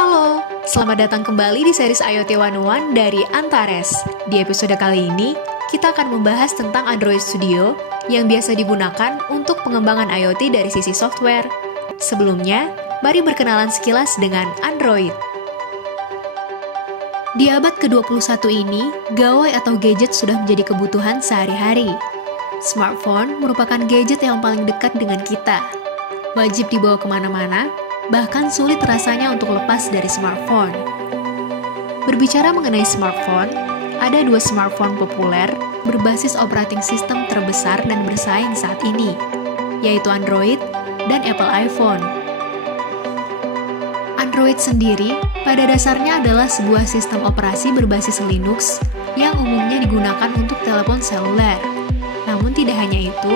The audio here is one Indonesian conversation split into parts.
Halo, selamat datang kembali di series IoT 101 dari Antares. Di episode kali ini, kita akan membahas tentang Android Studio yang biasa digunakan untuk pengembangan IoT dari sisi software. Sebelumnya, mari berkenalan sekilas dengan Android. Di abad ke-21 ini, gawai atau gadget sudah menjadi kebutuhan sehari-hari. Smartphone merupakan gadget yang paling dekat dengan kita. Wajib dibawa kemana-mana, bahkan sulit rasanya untuk lepas dari smartphone. Berbicara mengenai smartphone, ada dua smartphone populer berbasis operating system terbesar dan bersaing saat ini, yaitu Android dan Apple iPhone. Android sendiri pada dasarnya adalah sebuah sistem operasi berbasis Linux yang umumnya digunakan untuk telepon seluler. Namun tidak hanya itu,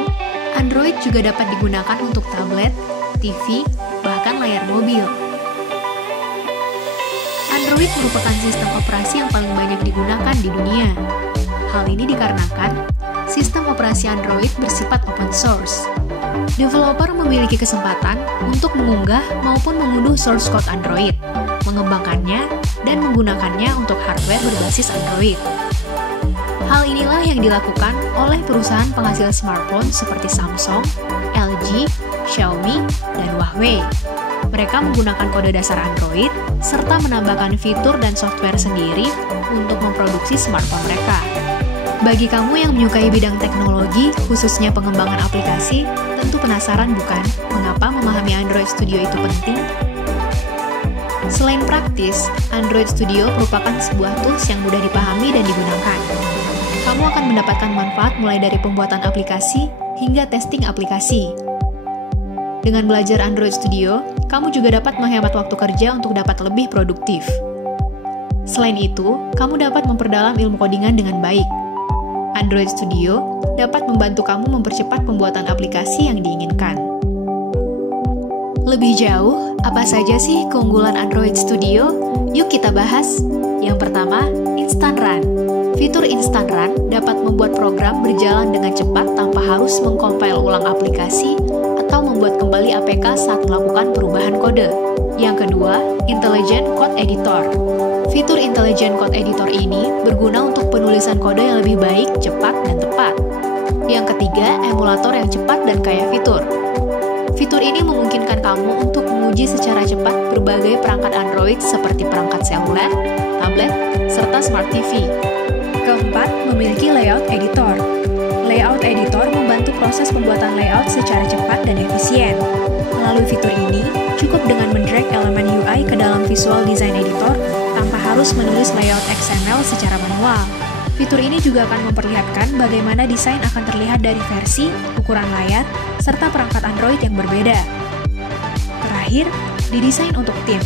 Android juga dapat digunakan untuk tablet, TV, bahkan layar mobil. Android merupakan sistem operasi yang paling banyak digunakan di dunia. Hal ini dikarenakan sistem operasi Android bersifat open source. Developer memiliki kesempatan untuk mengunggah maupun mengunduh source code Android, mengembangkannya, dan menggunakannya untuk hardware berbasis Android. Hal inilah yang dilakukan oleh perusahaan penghasil smartphone seperti Samsung, LG, Xiaomi, dan Huawei. Mereka menggunakan kode dasar Android serta menambahkan fitur dan software sendiri untuk memproduksi smartphone mereka. Bagi kamu yang menyukai bidang teknologi, khususnya pengembangan aplikasi, tentu penasaran bukan mengapa memahami Android Studio itu penting? Selain praktis, Android Studio merupakan sebuah tools yang mudah dipahami dan digunakan. Kamu akan mendapatkan manfaat mulai dari pembuatan aplikasi hingga testing aplikasi. Dengan belajar Android Studio, kamu juga dapat menghemat waktu kerja untuk dapat lebih produktif. Selain itu, kamu dapat memperdalam ilmu codingan dengan baik. Android Studio dapat membantu kamu mempercepat pembuatan aplikasi yang diinginkan. Lebih jauh, apa saja sih keunggulan Android Studio? Yuk kita bahas. Yang pertama, Instant Run. Fitur Instant Run dapat membuat program berjalan dengan cepat tanpa harus mengcompile ulang aplikasi atau membuat kembali APK saat melakukan perubahan kode. Yang kedua, Intelligent Code Editor. Fitur Intelligent Code Editor ini berguna untuk penulisan kode yang lebih baik, cepat, dan tepat. Yang ketiga, emulator yang cepat dan kaya fitur. Fitur ini memungkinkan kamu untuk menguji secara cepat berbagai perangkat Android seperti perangkat seluler, tablet, serta smart TV. Keempat, memiliki Layout Editor. Layout Editor membantu proses pembuatan layout secara cepat dan efisien. Melalui fitur ini, cukup dengan mendrag elemen UI ke dalam Visual Design Editor tanpa harus menulis layout XML secara manual. Fitur ini juga akan memperlihatkan bagaimana desain akan terlihat dari versi, ukuran layar, serta perangkat Android yang berbeda. Terakhir, didesain untuk tim.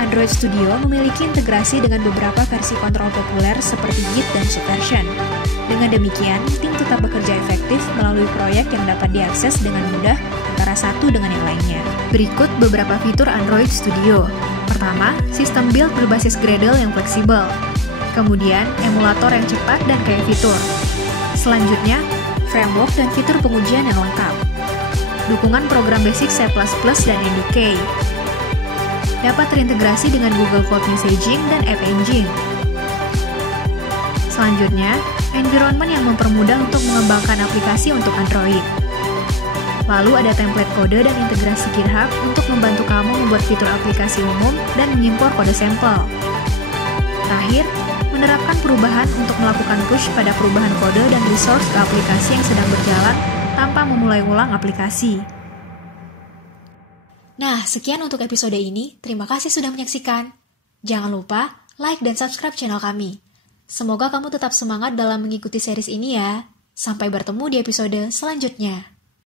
Android Studio memiliki integrasi dengan beberapa versi kontrol populer seperti Git dan Subversion. Dengan demikian, tim tetap bekerja efektif melalui proyek yang dapat diakses dengan mudah antara satu dengan yang lainnya. Berikut beberapa fitur Android Studio. Pertama, sistem build berbasis Gradle yang fleksibel. Kemudian, emulator yang cepat dan kaya fitur. Selanjutnya, framework dan fitur pengujian yang lengkap. Dukungan program basic C++ dan NDK. Dapat terintegrasi dengan Google Cloud Messaging dan App Engine. Selanjutnya, environment yang mempermudah untuk mengembangkan aplikasi untuk Android. Lalu ada template kode dan integrasi GitHub untuk membantu kamu membuat fitur aplikasi umum dan mengimpor kode sampel. Terakhir, menerapkan perubahan untuk melakukan push pada perubahan kode dan resource ke aplikasi yang sedang berjalan tanpa memulai ulang aplikasi. Nah, sekian untuk episode ini. Terima kasih sudah menyaksikan. Jangan lupa like dan subscribe channel kami. Semoga kamu tetap semangat dalam mengikuti series ini ya. Sampai bertemu di episode selanjutnya.